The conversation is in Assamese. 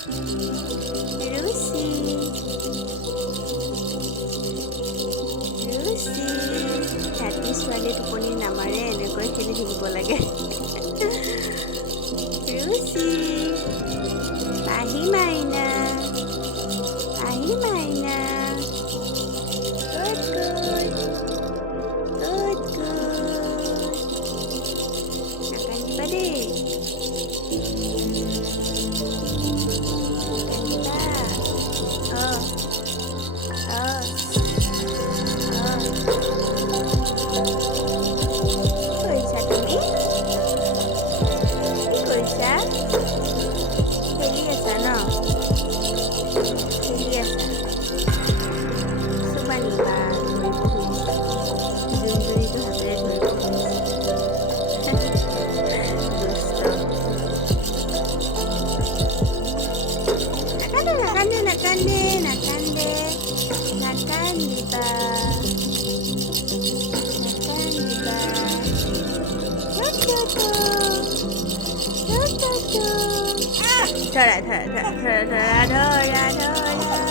Lucy. Lucy. ৰাতি ছোৱালী টোপনি নামাৰে, এনেকৈ খেলি থাকিব লাগে। Lucy. পাহি মাইনা। পাহি মাইনা। Good, good. Good, good. Nakandiba দেই। নাকান্দিবা। কি কৰিছা তুমি? কি কৰিছা? খেলি আছা ন? খেলি আছা। চুমা নিবা, ধৰিব খুজিছা। জোনজুনিটো হাতেৰে ধৰিব খুজিছা। দুষ্ট। নাকান্দে, নাকান্দে, নাকান্দে, নাকান্দে। নাকান্দিবা। নাকান্দিবা। ধৰা, ধৰা, ধৰা, ধৰা, ধৰা, ধৰা, ধৰা, ধৰা।